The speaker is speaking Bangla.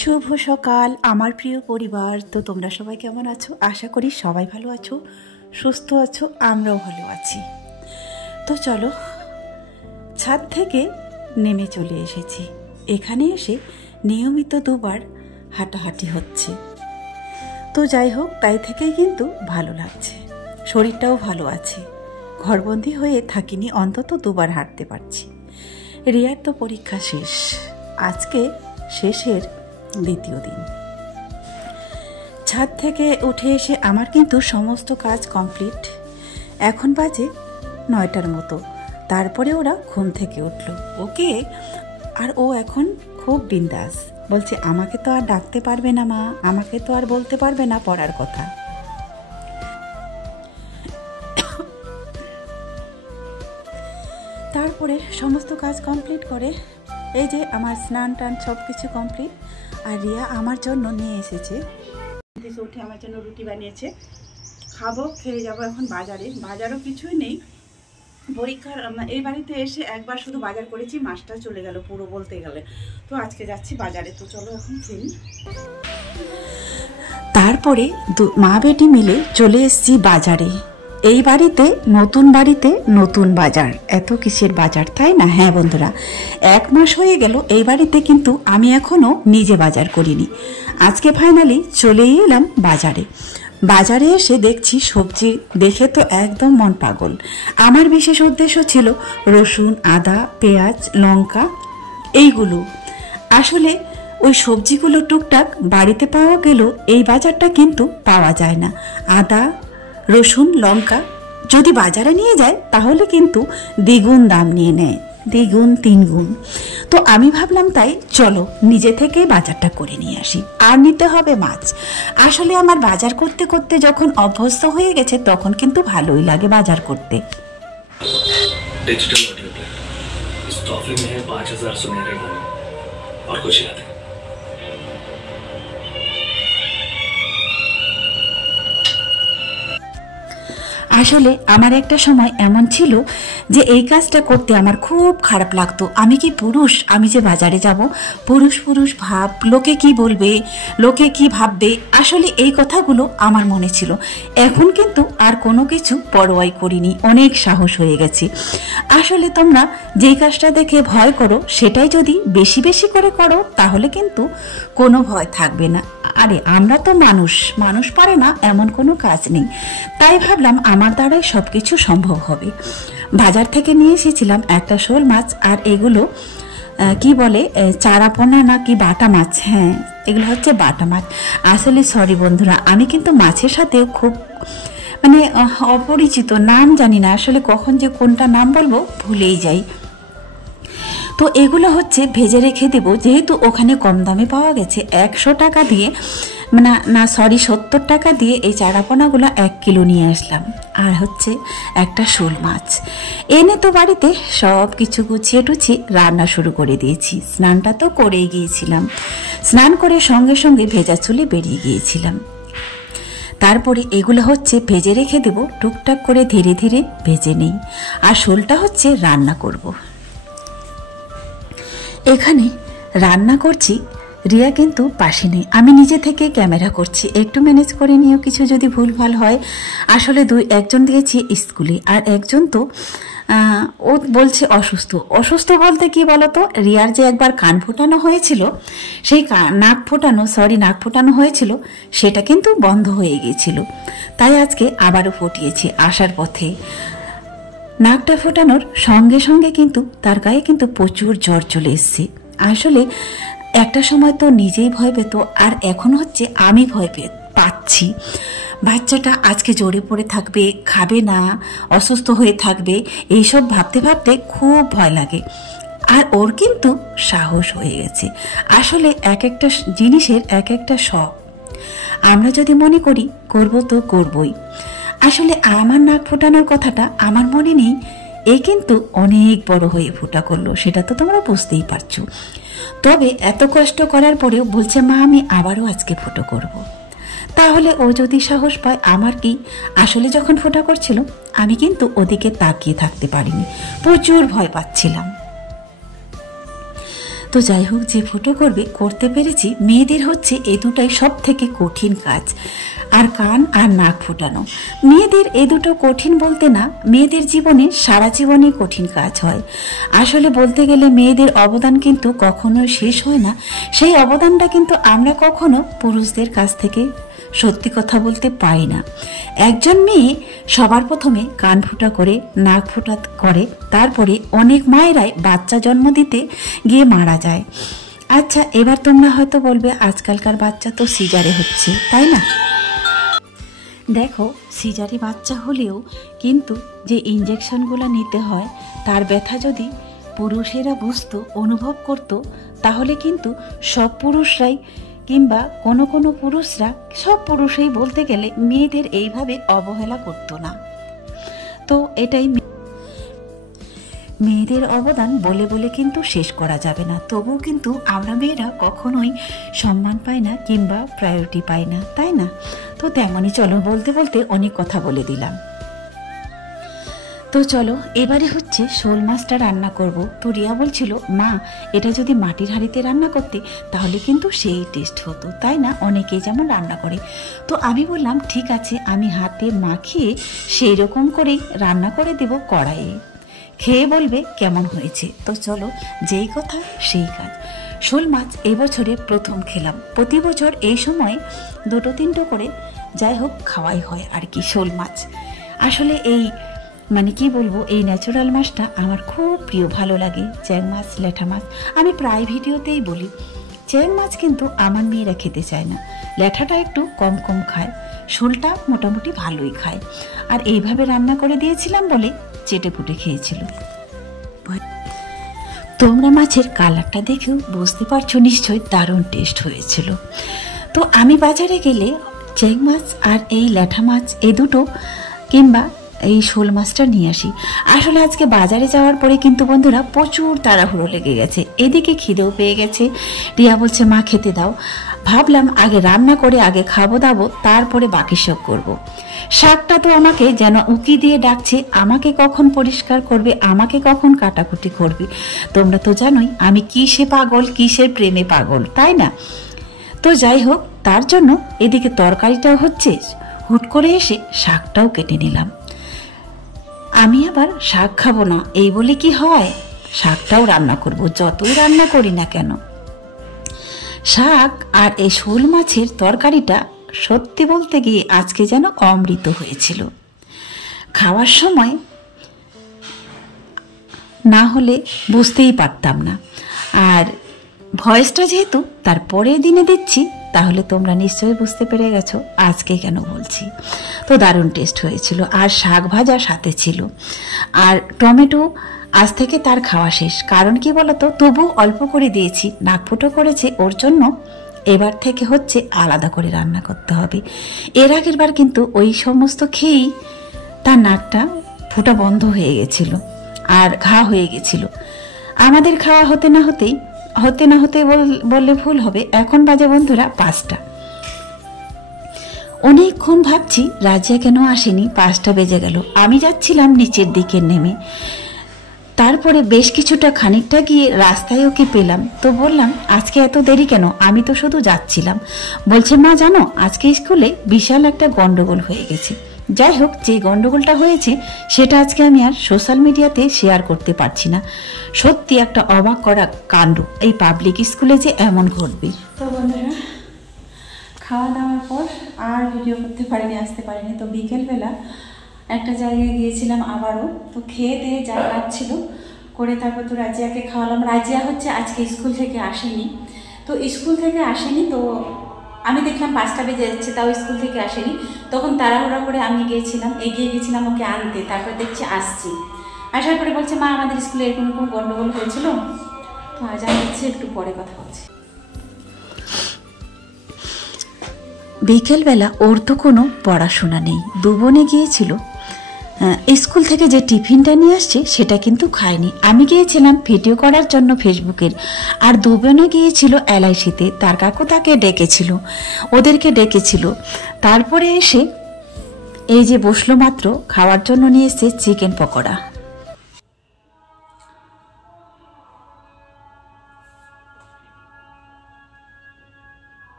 শুভ সকাল আমার প্রিয় পরিবার। তো তোমরা সবাই কেমন আছো? আশা করি সবাই ভালো আছো, সুস্থ আছো, আমরাও ভালো আছি। তো চলো, ছাদ থেকে নেমে চলে এসেছি। এখানে এসে নিয়মিত দুবার হাঁটাহাঁটি হচ্ছে। তো যাই হোক, তাই থেকেই কিন্তু ভালো লাগছে, শরীরটাও ভালো আছে। ঘরবন্দি হয়ে থাকিনি, অন্তত দুবার হাঁটতে পারছি। রিয়ার তো পরীক্ষা শেষ, আজকে শেষের দ্বিতীয় দিন। ছাদ থেকে উঠে এসে আমার কিন্তু সমস্ত কাজ কমপ্লিট। এখন বাজে 9টার মতো। তারপরে ওরা ঘুম থেকে উঠলো। ওকে আর ও এখন খুব বিন্দাস, বলছে আমাকে তো আর ডাকতে পারবে না মা, আমাকে তো আর বলতে পারবে না পড়ার কথা। তারপরে সমস্ত কাজ কমপ্লিট করে এই যে আমার স্নান টান সব কিছু কমপ্লিট। আর রিয়া আমার জন্য নিয়ে এসেছে, উঠে আমার জন্য রুটি বানিয়েছে, খাবো, খেয়ে যাবো এখন বাজারে। বাজারও কিছুই নেই, পরীক্ষার এই বাড়িতে এসে একবার শুধু বাজার করেছি, মাসটা চলে গেল পুরো বলতে গেলে। তো আজকে যাচ্ছি বাজারে, তো চলো এখন খেলি। তারপরে মা বেটি মিলে চলে এসেছি বাজারে। এই বাড়িতে নতুন বাজার। এত কিসের বাজার, তাই না? হ্যাঁ বন্ধুরা, 1 মাস হয়ে গেল এই বাড়িতে, কিন্তু আমি এখনো নিজে বাজার করিনি। আজকে ফাইনালি চলেই এলাম বাজারে। বাজারে এসে দেখছি সবজি দেখে তো একদম মন পাগল। আমার বিশেষ উদ্দেশ্য ছিল রসুন, আদা, পেঁয়াজ, লঙ্কা, এইগুলো। আসলে ওই সবজিগুলো টুকটাক বাড়িতে পাওয়া গেল, এই বাজারটা কিন্তু পাওয়া যায় না। আদা, রসুন, লঙ্কা যদি বাজারে নিয়ে যায় তাহলে কিন্তু দ্বিগুণ দাম নিয়ে নেয়, দ্বিগুণ 3 গুণ। তো আমি ভাবলাম তাই চলো নিজে থেকে বাজারটা করে নিয়ে আসি। আর নিতে হবে মাছ। আসলে আমার বাজার করতে করতে যখন অভ্যস্ত হয়ে গেছে তখন কিন্তু ভালোই লাগে বাজার করতে। डिजिटल ऑडियो प्लेयर इस तोहफे में है 5000 सुनहरे गाने और कुछ यादें। আসলে আমার একটা সময় এমন ছিল যে এই কাজটা করতে আমার খুব খারাপ লাগতো। আমি কি পুরুষ, আমি যে বাজারে যাব, পুরুষ পুরুষ ভাব, লোকে কি বলবে, লোকে কি ভাববে, আসলে এই কথাগুলো আমার মনে ছিল। এখন কিন্তু আর কোনো কিছু পরোয়াই করিনি, অনেক সাহস হয়ে গেছে। আসলে তোমরা যেই কাজটা দেখে ভয় করো সেটাই যদি বেশি বেশি করে করো তাহলে কিন্তু কোনো ভয় থাকবে না। আরে আমরা তো মানুষ পারে না এমন কোনো কাজ নেই। তাই ভাবলাম আমার দ্বারাই সব কিছু সম্ভব হবে। বাজার থেকে নিয়ে এসেছিলাম একটা শোল মাছ, আর এগুলো কি বলে চারাপোনা না কি বাটা মাছ। হ্যাঁ, এগুলো হচ্ছে বাটা মাছ। আসলে সরি বন্ধুরা, আমি কিন্তু মাছের সাথেও খুব অপরিচিত, নাম জানি না আসলে, কখন যে কোনটা নাম বলবো ভুলেই যাই। তো এগুলো হচ্ছে ভেজে রেখে দেবো, যেহেতু ওখানে কম দামে পাওয়া গেছে। 100 টাকা দিয়ে 70 টাকা দিয়ে এই চারাপোনাগুলো 1 কিলো নিয়ে আসলাম। আর হচ্ছে একটা শোল মাছ এনে তো বাড়িতে সব কিছু গুছিয়ে টুছিয়ে রান্না শুরু করে দিয়েছি। স্নানটা তো করেই গিয়েছিলাম, স্নান করে সঙ্গে সঙ্গে ভেজা চুলে বেরিয়ে গিয়েছিলাম। তারপরে এগুলো হচ্ছে ভেজে রেখে দেব, টুকটাক করে ধীরে ধীরে ভেজে নেই। আর শোলটা হচ্ছে রান্না করব। এখানে রান্না করছি, রিয়া কিন্তু পাশে নেই, আমি নিজে থেকে ক্যামেরা করছি। একটু ম্যানেজ করে নিও, কিছু যদি ভুলভাল হয়। আসলে একজন দিয়েছি স্কুলে, আর একজন তো ও বলছে অসুস্থ বলতে কি বলতো, রিয়ার যে একবার কান ফোটানো হয়েছিল, সেই নাক ফোটানো হয়েছিল, সেটা কিন্তু বন্ধ হয়ে গিয়েছিল। তাই আজকে আবারও ফুটিয়েছি আসার পথে। নাকটা ফোটানোর সঙ্গে সঙ্গে কিন্তু তার গায়ে কিন্তু প্রচুর জ্বর চলে এসছে। আসলে একটা সময় তো নিজেই ভয় পেত, আর এখন হচ্ছে আমি ভয় পাচ্ছি। বাচ্চাটা আজকে জ্বরে পড়ে থাকবে, খাবে না, অসুস্থ হয়ে থাকবে, এইসব ভাবতে ভাবতে খুব ভয় লাগে। আর ওর কিন্তু সাহস হয়ে গেছে। আসলে এক একটা জিনিসের এক একটা শখ, আমরা যদি মনে করি করবো তো করবই। আসলে আমার নাক ফোটানোর কথাটা আমার মনে নেই, এ কিন্তু অনেক বড় হয়ে ফোটা করলো, সেটা তো তোমরা বুঝতেই পারছো। তবে এত কষ্ট করার পরেও বলছে মা আমি আবারও আজকে ফোটো করব। তাহলে ও যদি সাহস পায় আমার কি। আসলে যখন ফোটা করছিল আমি কিন্তু ওদিকে তাকিয়ে থাকতে পারিনি, প্রচুর ভয় পাচ্ছিলাম। তো যাই হোক, যে ফুটো করবে করতে পেরেছি। মেয়েদের হচ্ছে এ দুটাই সব থেকে কঠিন কাজ, আর কান আর নাক ফোটানো। মেয়েদের এ দুটো কঠিন বলতে না, মেয়েদের জীবনে সারা জীবনে কঠিন কাজ হয়। আসলে বলতে গেলে মেয়েদের অবদান কিন্তু কখনো শেষ হয় না। সেই অবদানটা কিন্তু আমরা কখনো পুরুষদের কাছ থেকে সত্যি কথা বলতে পাই না। একজন মেয়ে সবার প্রথমে কান ফোঁটা করে, নাক ফোঁটা করে, তারপরে অনেক মায়েরাই বাচ্চা জন্ম দিতে গিয়ে মারা যায়। আচ্ছা, এবার তোমরা হয়তো বলবে আজকালকার বাচ্চা তো সিজারে হচ্ছে, তাই না? দেখো, সিজারে বাচ্চা হলেও কিন্তু যে ইঞ্জেকশনগুলো নিতে হয় তার ব্যথা যদি পুরুষেরা বুঝতো, অনুভব করত, তাহলে কিন্তু সব পুরুষরাই কিংবা কোনো কোনো পুরুষরা, সব পুরুষই বলতে গেলে মেয়েদের এইভাবে অবহেলা করতো না। তো এটাই মেয়েদের অবদান বলে বলে কিন্তু শেষ করা যাবে না। তবুও কিন্তু আমরা মেয়েরা কখনোই সম্মান পাই না কিংবা প্রায়োরিটি পাই না, তাই না? তো তেমনই, চলো, বলতে বলতে অনেক কথা বলে দিলাম। তো চলো, এবারে হচ্ছে শোল মাছটা রান্না করব। তো রিয়া বলছিল, মা এটা যদি মাটির হাঁড়িতে রান্না করতে তাহলে কিন্তু সেই টেস্ট হতো, তাই না? অনেকেই যেমন রান্না করে। তো আমি বললাম ঠিক আছে, আমি হাতে মাখিয়ে সেই রকম করেই রান্না করে দেব কড়াইয়ে, খেয়ে বলবে কেমন হয়েছে। তো চলো, যেই কথা সেই কাজ। শোল মাছ এবছরে প্রথম খেলাম। প্রতি বছর এই সময় 2-3টো করে যাই হোক খাওয়াই হয় আর কি শোল মাছ। আসলে এই কি বলবো, এই ন্যাচারাল মাছটা আমার খুব প্রিয়, ভালো লাগে। চ্যাং মাছ, ল্যাঠা মাছ আমি প্রায় ভিডিওতেই বলি। চ্যাং মাছ কিন্তু আমার মেয়েরা খেতে চায় না, ল্যাঠাটা একটু কম কম খায়, শোলটা মোটামুটি ভালোই খায়। আর এইভাবে রান্না করে দিয়েছিলাম বলে চেটে পুটে খেয়েছিল। তোমরা মাছের কালারটা দেখেও বুঝতে পারছো নিশ্চয়ই দারুণ টেস্ট হয়েছিল। তো আমি বাজারে গেলে চ্যাং মাছ আর এই ল্যাঠা মাছ এই দুটো কিংবা এই শোল মাছটা নিয়ে আসি। আসলে আজকে বাজারে যাওয়ার পরে কিন্তু বন্ধুরা প্রচুর তাড়াহুড়ো লেগে গেছে, এদিকে খিদেও পেয়ে গেছে। রিয়া বলছে মা খেতে দাও। ভাবলাম আগে রান্না করে আগে খাবো দাবো, তারপরে বাকি সব করবো। শাকটা তো আমাকে যেন উকি দিয়ে ডাকছে, আমাকে কখন পরিষ্কার করবে, আমাকে কখন কাটাকুটি করবে। তোমরা তো জানোই আমি কিসে পাগল, কিসের প্রেমে পাগল, তাই না? তো যাই হোক, তার জন্য এদিকে তরকারিটাও হচ্ছে, হুট করে এসে শাকটাও কেটে নিলাম। আমি আবার শাক খাবো না এই বলে কি হয়, শাকটাও রান্না করব, যতই রান্না করি না কেন। শাক আর এই শোল মাছের তরকারিটা সত্যি বলতে গিয়ে আজকে যেন অমৃত হয়েছিল। খাওয়ার সময় না হলে বুঝতেই পারতাম না। আর ভয়েসটা যেহেতু তার পরের দিনে দিচ্ছি, তাহলে তোমরা নিশ্চয়ই বুঝতে পেরে গেছো আজকে কেন বলছি। তো দারুণ টেস্ট হয়েছিল। আর শাক ভাজা সাথে ছিল, আর টমেটো আজ থেকে তার খাওয়া শেষ। কারণ কি বলতো, তবু অল্প করে দিয়েছি, নাক ফুটো করেছে ওর জন্য এবার থেকে হচ্ছে আলাদা করে রান্না করতে হবে। এর আগের বার কিন্তু ওই সমস্ত খেয়েই তার নাকটা ফুটা বন্ধ হয়ে গেছিল আর ঘা হয়ে গেছিল। আমাদের খাওয়া হতে না হতে বললে ভুল হবে, এখন বাজে বন্ধুরা 5টা। অনেকক্ষণ ভাবছি রাজিয়া কেন আসেনি, 5টা বেজে গেল। আমি যাচ্ছিলাম নিচের দিকে নেমে, তারপরে বেশ কিছুটা খানিকটা গিয়ে রাস্তায় ওকে পেলাম। তো বললাম আজকে এত দেরি কেন, আমি তো শুধু যাচ্ছিলাম। বলছে মা জানো আজকে স্কুলে বিশাল একটা গন্ডগোল হয়ে গেছে। যাই হোক, যে গন্ডগোলটা হয়েছে সেটা আজকে আমি আর সোশ্যাল মিডিয়াতে শেয়ার করতে পারছি না। সত্যি একটা অবাক করা কাণ্ড, এই পাবলিক স্কুলে যে এমন ঘটবে। তো বন্ধুরা, খাওয়া দাওয়ার পর আর ভিডিও করতে পারিনি, আসতে পারিনি। তো বিকেলবেলা একটা জায়গায় গিয়েছিলাম আবারও। তো খেয়ে দিয়ে যা কাজ ছিল করে তারপর তো রাজিয়াকে খাওয়ালাম। রাজিয়া হচ্ছে আজকে স্কুল থেকে আসেনি। তো স্কুল থেকে আসেনি, তো আমি দেখলাম 5টা বেজে যাচ্ছে, তাও স্কুল থেকে আসেনি। তখন তাড়াহুড়া করে আমি এগিয়ে গেছিলাম ওকে আনতে। তারপর দেখছি আসছি, আসার পরে বলছে মা আমাদের স্কুলে এরকম এরকম গন্ডগোল হয়েছিল। তো আজ আমি হচ্ছে একটু পরে কথা বলছি। বিকেলবেলা ওর তো কোনো পড়াশোনা নেই, দুবনে গিয়েছিল স্কুল থেকে যে টিফিনটা নিয়ে আসছে সেটা কিন্তু খায়নি। আমি গিয়েছিলাম ভিডিও করার জন্য ফেসবুকের, আর দুবনে গিয়েছিল LICতে, তার কাকু তাকে ডেকেছিল, ওদেরকে ডেকেছিল। তারপরে এসে এই যে বসলো মাত্র, খাওয়ার জন্য নিয়ে এসছে চিকেন পকোড়া।